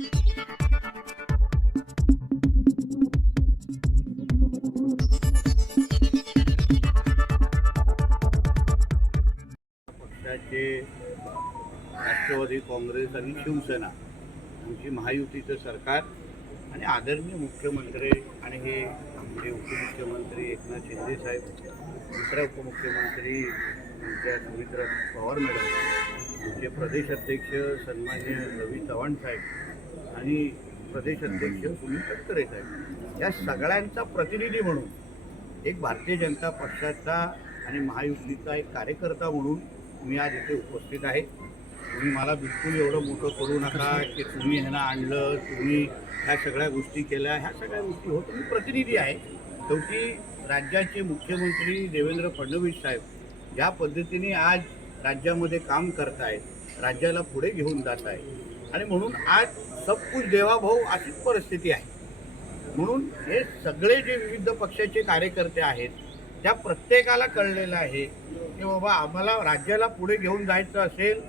पक्षाचे राष्ट्रवादी काँग्रेस आणि शिवसेना आमची महायुतीचं सरकार आणि आदरणीय मुख्यमंत्री आणि हे आमचे उपमुख्यमंत्री एकनाथ शिंदे साहेब, दुसरा उपमुख्यमंत्री आमच्या सुमित्रा पवार मॅडम, आमचे प्रदेश अध्यक्ष सन्मान्य रवी चव्हाण साहेब आणि प्रदेश अध्यक्ष सुनील तटकरे साहेब, या सगळ्यांचा प्रतिनिधी म्हणून एक भारतीय जनता पक्षाचा आणि महायुतीचा एक कार्यकर्ता म्हणून मी आज इथे उपस्थित आहे. तुम्ही मला बिलकुल एवढं मोठं करू नका की तुम्ही ह्यांना आणलं, तुम्ही ह्या सगळ्या गोष्टी केल्या, ह्या सगळ्या गोष्टी होत. मी प्रतिनिधी आहे. शेवटी राज्याचे मुख्यमंत्री देवेंद्र फडणवीस साहेब ज्या पद्धतीने आज राज्यामध्ये काम करत आहेत, राज्याला पुढे घेऊन जात आहे आणि म्हणून आज सब कुछ देवा भाऊ अशीच परिस्थिती आहे. म्हणून हे सगळे जे विविध पक्षाचे कार्यकर्ते आहेत त्या प्रत्येकाला कळलेलं आहे की बाबा आम्हाला राज्याला पुढे घेऊन जायचं असेल,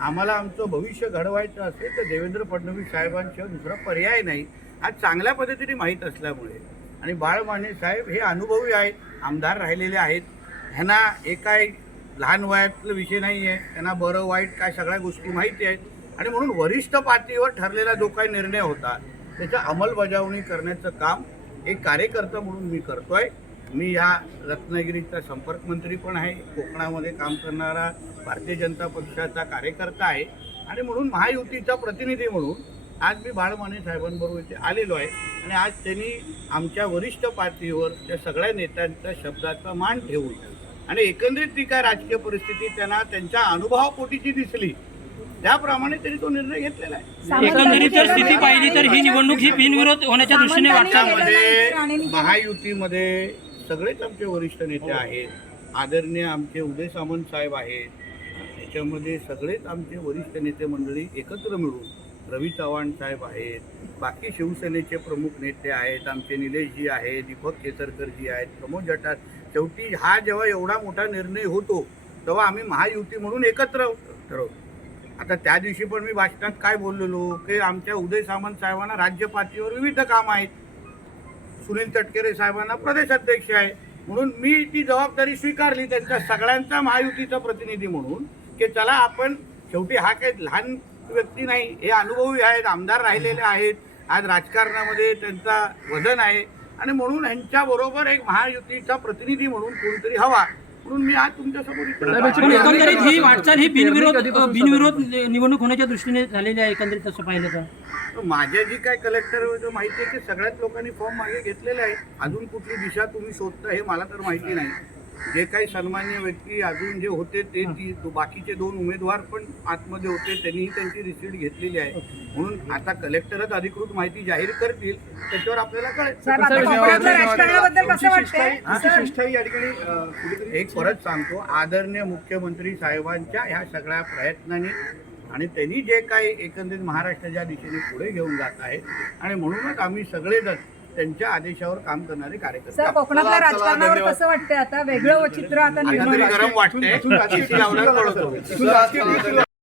आम्हाला आमचं भविष्य घडवायचं असेल तर देवेंद्र फडणवीस साहेबांशिवाय दुसरा पर्याय नाही. आज चांगल्या पद्धतीने माहीत असल्यामुळे आणि बाळ माने साहेब हे अनुभवी आहेत, आमदार राहिलेले आहेत, ह्यांना एकाही लहान वयातलं विषय नाही आहे, त्यांना बरं वाईट काय सगळ्या गोष्टी माहिती आहेत आणि म्हणून वरिष्ठ पातळीवर ठरलेला जो काही निर्णय होता त्याच्या अंमलबजावणी करण्याचं काम एक कार्यकर्ता म्हणून मी करतो आहे. मी या रत्नागिरीचा संपर्कमंत्री पण आहे, कोकणामध्ये काम करणारा भारतीय जनता पक्षाचा कार्यकर्ता आहे आणि म्हणून महायुतीचा प्रतिनिधी म्हणून आज मी बाळ माने साहेबांबरोबर इथे आलेलो आहे आणि आज त्यांनी आमच्या वरिष्ठ पातळीवर त्या सगळ्या नेत्यांच्या शब्दाचा मान ठेवून आणि एकंदरीत ती काय राजकीय परिस्थिती त्यांना त्यांच्या अनुभवापोटीची दिसली त्याप्रमाणे त्यांनी तो निर्णय घेतलेला आहे. एकंदरीत जर स्थिती पाहिली तर ही निवडणूक ही बिनविरोध होण्याच्या दृष्टीने वाटचालमध्ये महायुतीमध्ये सगळेच आमचे वरिष्ठ नेते आहेत. आदरणीय आमचे उदय सामंत साहेब आहेत, त्याच्यामध्ये सगळेच आमचे वरिष्ठ नेते मंडळी एकत्र मिळून रवी चव्हाण साहेब आहेत, बाकी शिवसेनेचे प्रमुख नेते आहेत, आमचे निलेशजी आहेत, दीपक केसरकरजी आहेत, प्रमोद जठार. शेवटी हा जेव्हा एवढा मोठा निर्णय होतो तेव्हा आम्ही महायुती म्हणून एकत्र ठरवतो. आता त्या दिवशी पण मी भाषणात काय बोललेलो की आमच्या उदय सामंत साहेबांना राज्य पातळीवर विविध कामं आहेत, सुनील तटकरे साहेबांना प्रदेश अध्यक्ष आहे, म्हणून मी ती जबाबदारी स्वीकारली त्यांच्या सगळ्यांचा महायुतीचा प्रतिनिधी म्हणून की चला आपण शेवटी हा काही लहान व्यक्ती नाही, हे अनुभवी आहेत, आमदार राहिलेले आहेत, आज राजकारणामध्ये त्यांचा वजन आहे आणि म्हणून ह्यांच्याबरोबर एक महायुतीचा प्रतिनिधी म्हणून कोणतरी हवा म्हणून मी आज तुमच्यासमोर. एकंदरीत ही वाटचाल ही बिनविरोध निवडणूक होण्याच्या दृष्टीने झालेली आहे. एकंदरीत तसं पाहिलं तर माझ्या जी काय कलेक्टर माहिती आहे की सगळ्याच लोकांनी फॉर्म मागे घेतलेले आहे. अजून कुठली दिशा तुम्ही शोधता हे मला तर माहिती नाही. जे काही सन्मान्य व्यक्ती अजून जे होते ते बाकीचे 2 उमेदवार पण आतमध्ये होते, त्यांनीही त्यांची रिसीट घेतलेली आहे. म्हणून आता कलेक्टरच अधिकृत माहिती जाहीर करतील, त्याच्यावर आपल्याला कळेल. एक परत सांगतो, आदरणीय मुख्यमंत्री साहेबांच्या ह्या सगळ्या प्रयत्नांनी आणि त्यांनी जे काही एकंदरीत महाराष्ट्राच्या दिशेने पुढे घेऊन जात आहे आणि म्हणूनच आम्ही सगळेजण त्यांच्या आदेशावर काम करणारे कार्यकर्ते. कोकणातल्या राजकारणावर कसं वाटतंय आता? वेगळं चित्र आता गरम वाटतंय.